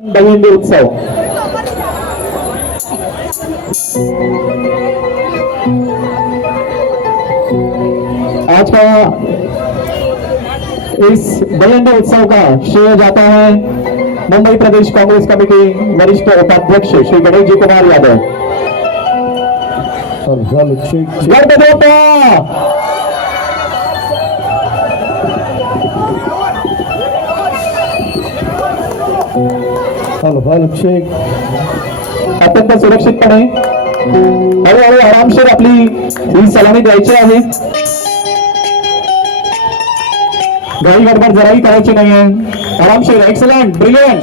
दहीहंडी उत्सव आज का इस दहीहंडी उत्सव का श्रेय जाता है मुंबई प्रदेश कांग्रेस कमेटी वरिष्ठ उपाध्यक्ष श्री गणेश जी कुमार यादव। गणपति बाप्पा अत्यंत सुरक्षितपणे हळूहळू आरामशीर आपली ही सलामी द्यायची आहे। घाई गडबड जराही करायची नाहीये। आरामशीर। Excellent, brilliant,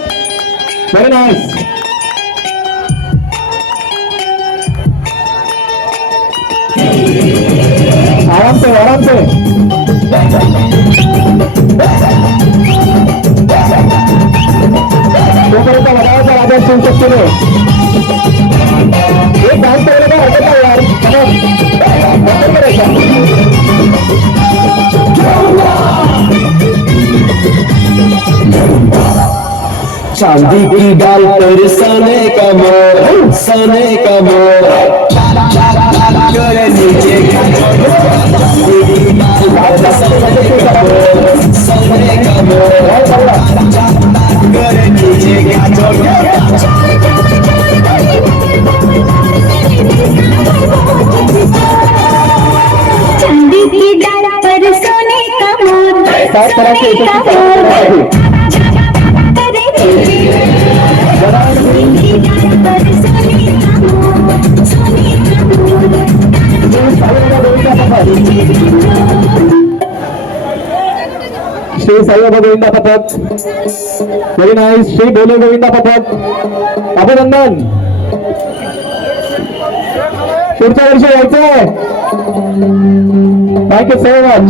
very nice. आराम से आराम से। तोपर्यंत वडाळाचा राजा शिवशक्तीने एक डान्स करायला काय हरकत नाही यार। बंद करायचा। चांदी की डाल पर सोने का मोर, सोने का मोर नीचे चांदी की डाल पर सोने का मोर, सोने का मोर नीचे चांदी की डाल पर सोने का मोर, सोने का मोर श्री साईबाबा गोविंदा पथक, व्हेरी नाइस। श्री भोले गोविंदा पथक, अभिनंदन। पुढच्या वर्षी यायचंय। Thank you so much.